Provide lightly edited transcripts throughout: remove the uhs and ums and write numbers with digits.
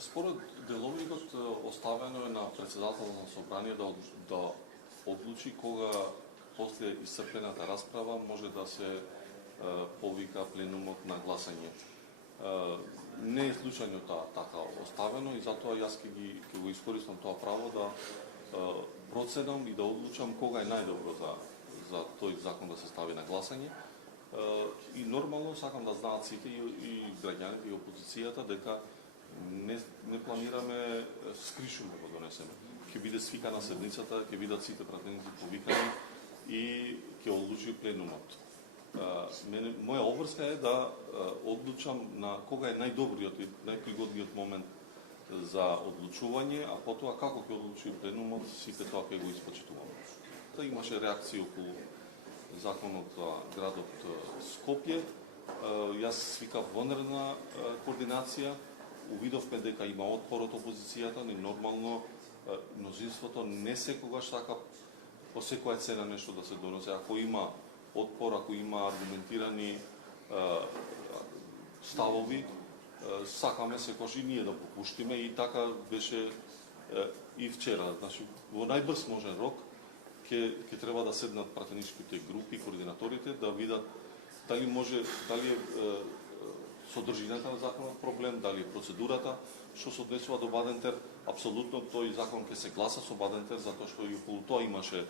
Според деловникот оставено е на председателот на собрание да одлучи кога после исцрпената расправа може да се повика пленумот на гласање. Не е случајно така оставено и затоа јас ќе го искористам тоа право да процедам и да одлучам кога е најдобро за тој закон да се стави на гласање. И нормално сакам да знаат сите и граѓаните и опозицијата дека не планираме скришно да го донесеме. Ќе биде свикана седницата, ќе бидат сите пратеници повикани и ќе одлучи пленумот. Моја обврска е да одлучам на кога е најдобриот и најпригодниот момент за одлучување, а потоа како ќе одлучи пленумот, сите тоа ќе го испочитуваме. Имаше реакции околу законот за градот Скопје. Јас свикав вонредна координација. Увидовме дека има отпор од опозицијата, и нормално мнозинството не секогаш сака по секоја цена нешто да се доноси. Ако има отпор, ако има аргументирани ставови, сакаме секогаш и ние да попуштиме, и така беше и вчера. Значи, во најбрз можен рок ќе треба да седнат пратеничките групи, координаторите, да видат дали е содржината на законот проблем, дали е процедурата. Што се однесува до Бадентер, апсолутно тој закон ќе се гласа со Бадентер, затоа што и околу тоа имаше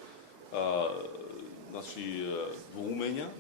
двоумења.